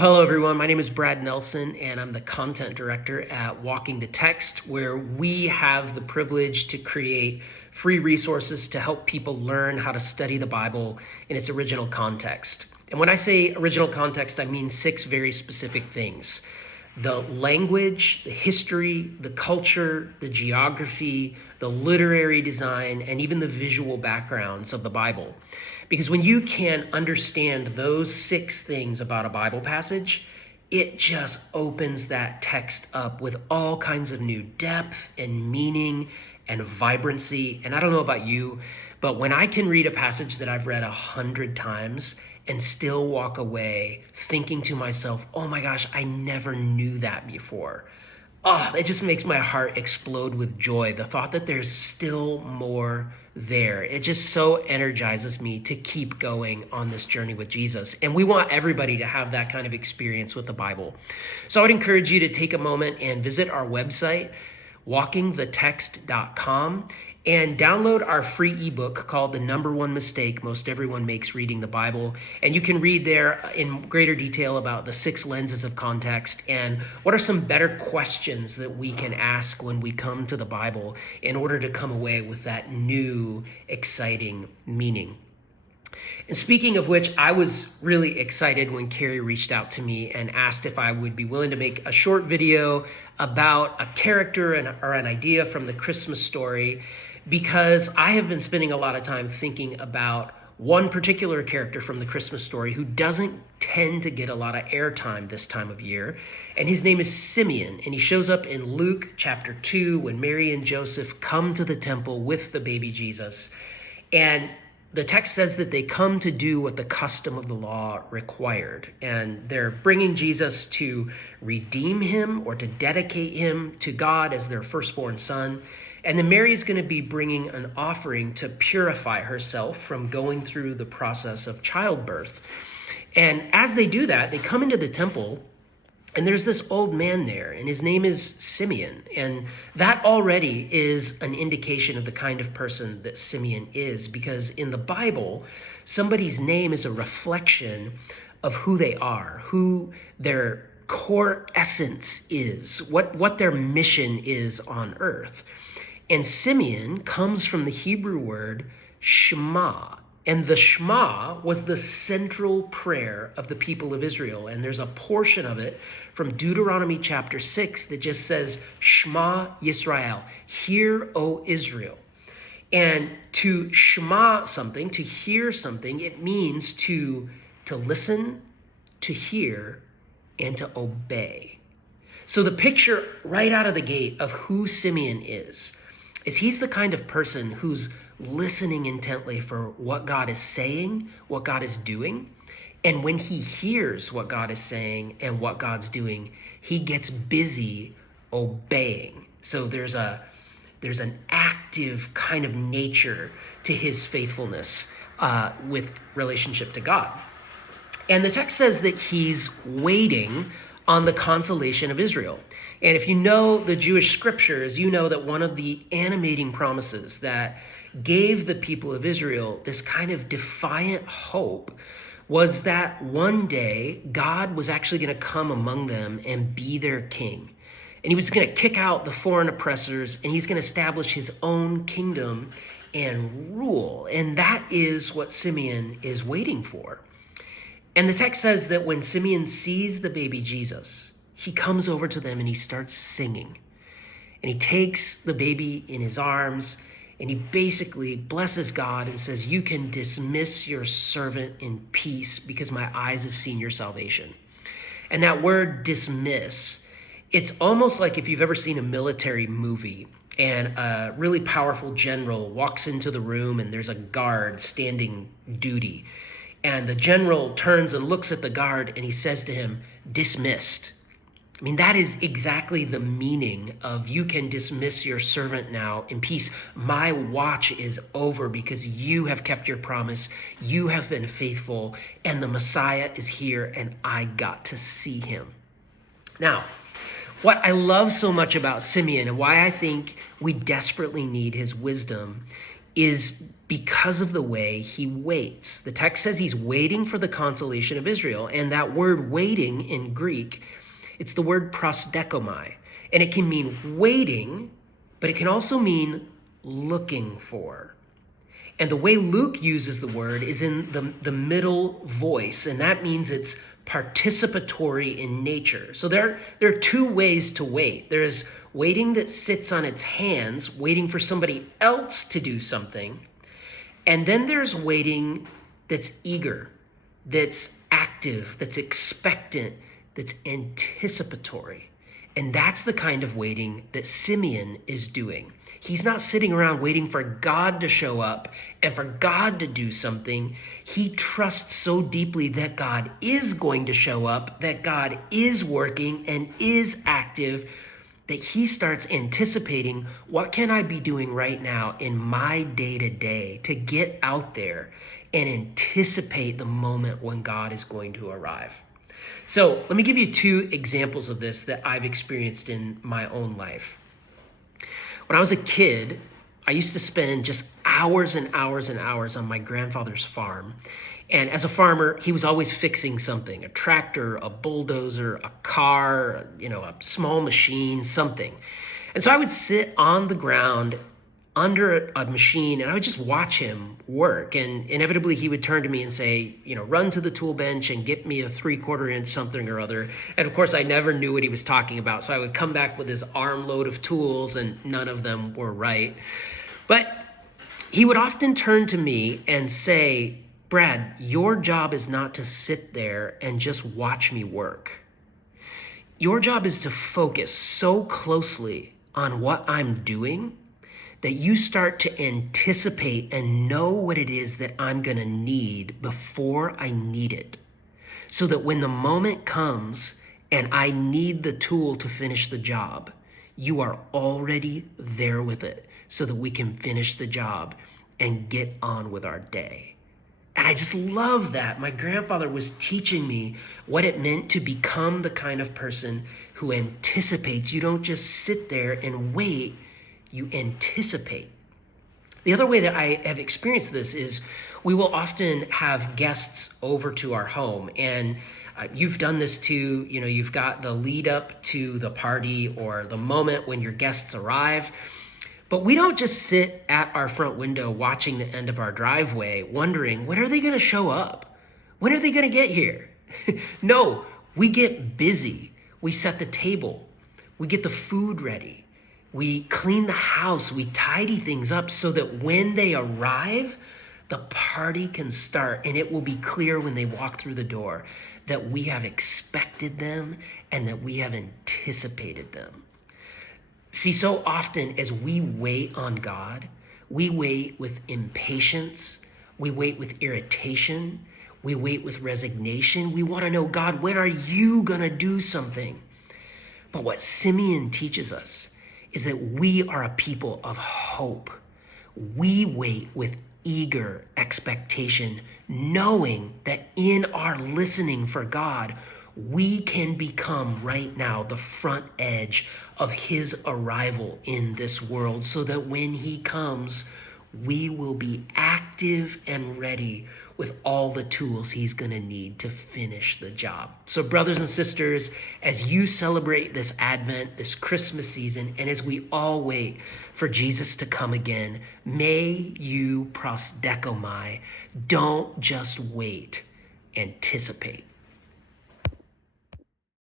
Well, hello, everyone. My name is Brad Nelson, and I'm the content director at Walking the Text, where we have the privilege to create free resources to help people learn how to study the Bible in its original context. And when I say original context, I mean 6 very specific things: the language, the history, the culture, the geography, the literary design, and even the visual backgrounds of the Bible. Because when you can understand those 6 things about a Bible passage, it just opens that text up with all kinds of new depth and meaning and vibrancy. And I don't know about you, but when I can read a passage that I've read 100 times and still walk away thinking to myself, oh my gosh, I never knew that before. It just makes my heart explode with joy. The thought that there's still more there. It just so energizes me to keep going on this journey with Jesus. And we want everybody to have that kind of experience with the Bible. So I would encourage you to take a moment and visit our website, walkingthetext.com, and download our free ebook called The Number One Mistake Most Everyone Makes Reading the Bible. And you can read there in greater detail about the 6 lenses of context and what are some better questions that we can ask when we come to the Bible in order to come away with that new, exciting meaning. And speaking of which, I was really excited when Carrie reached out to me and asked if I would be willing to make a short video about a character or an idea from the Christmas story, because I have been spending a lot of time thinking about one particular character from the Christmas story who doesn't tend to get a lot of airtime this time of year. And his name is Simeon. And he shows up in Luke chapter 2 when Mary and Joseph come to the temple with the baby Jesus. And the text says that they come to do what the custom of the law required. And they're bringing Jesus to redeem him or to dedicate him to God as their firstborn son. And then Mary is going to be bringing an offering to purify herself from going through the process of childbirth. And as they do that, they come into the temple, and there's this old man there, and his name is Simeon. And that already is an indication of the kind of person that Simeon is, because in the Bible, somebody's name is a reflection of who they are, who their core essence is, what their mission is on earth. And Simeon comes from the Hebrew word Shema. And the Shema was the central prayer of the people of Israel. And there's a portion of it from Deuteronomy chapter 6 that just says, Shema Yisrael, hear, O Israel. And to Shema something, to hear something, it means to listen, to hear, and to obey. So the picture right out of the gate of who Simeon is he's the kind of person who's listening intently for what God is saying, what God is doing. And when he hears what God is saying and what God's doing, he gets busy obeying. So there's an active kind of nature to his faithfulness with relationship to God. And the text says that he's waiting on the consolation of Israel. And if you know the Jewish scriptures, you know that one of the animating promises that gave the people of Israel this kind of defiant hope was that one day God was actually going to come among them and be their king. And he was going to kick out the foreign oppressors, and he's going to establish his own kingdom and rule. And that is what Simeon is waiting for. And the text says that when Simeon sees the baby Jesus, he comes over to them and he starts singing. And he takes the baby in his arms and he basically blesses God and says, you can dismiss your servant in peace because my eyes have seen your salvation. And that word dismiss, it's almost like if you've ever seen a military movie and a really powerful general walks into the room and there's a guard standing duty. And the general turns and looks at the guard and he says to him, dismissed. I mean, that is exactly the meaning of you can dismiss your servant now in peace. My watch is over because you have kept your promise. You have been faithful, and the Messiah is here, and I got to see him. Now, what I love so much about Simeon and why I think we desperately need his wisdom is because of the way he waits. The text says he's waiting for the consolation of Israel. And that word waiting in Greek, it's the word prosdekomai. And it can mean waiting, but it can also mean looking for. And the way Luke uses the word is in the middle voice, and that means it's participatory in nature. So there are two ways to wait. There's waiting that sits on its hands, waiting for somebody else to do something. And then there's waiting that's eager, that's active, that's expectant, that's anticipatory. And that's the kind of waiting that Simeon is doing. He's not sitting around waiting for God to show up and for God to do something. He trusts so deeply that God is going to show up, that God is working and is active, that he starts anticipating, what can I be doing right now in my day-to-day to get out there and anticipate the moment when God is going to arrive. So let me give you two examples of this that I've experienced in my own life. When I was a kid, I used to spend just hours and hours and hours on my grandfather's farm. And as a farmer, he was always fixing something, a tractor, a bulldozer, a car, a small machine, something. And so I would sit on the ground under a machine and I would just watch him work. And inevitably he would turn to me and say, run to the tool bench and get me a 3/4 inch something or other. And of course I never knew what he was talking about. So I would come back with his armload of tools and none of them were right. But he would often turn to me and say, Brad, your job is not to sit there and just watch me work. Your job is to focus so closely on what I'm doing that you start to anticipate and know what it is that I'm going to need before I need it. So that when the moment comes and I need the tool to finish the job, you are already there with it so that we can finish the job and get on with our day. And I just love that. My grandfather was teaching me what it meant to become the kind of person who anticipates. You don't just sit there and wait, you anticipate. The other way that I have experienced this is we will often have guests over to our home, and you've done this too. You've got the lead up to the party or the moment when your guests arrive. But we don't just sit at our front window watching the end of our driveway wondering, when are they going to show up? When are they going to get here? No, we get busy. We set the table. We get the food ready. We clean the house. We tidy things up so that when they arrive, the party can start. And it will be clear when they walk through the door that we have expected them and that we have anticipated them. See, so often as we wait on God, we wait with impatience, we wait with irritation, we wait with resignation. We want to know, God, when are you going to do something? But what Simeon teaches us is that we are a people of hope. We wait with eager expectation, knowing that in our listening for God, we can become right now the front edge of his arrival in this world so that when he comes, we will be active and ready with all the tools he's going to need to finish the job. So brothers and sisters, as you celebrate this Advent, this Christmas season, and as we all wait for Jesus to come again, may you prosdekomai. Don't just wait, anticipate.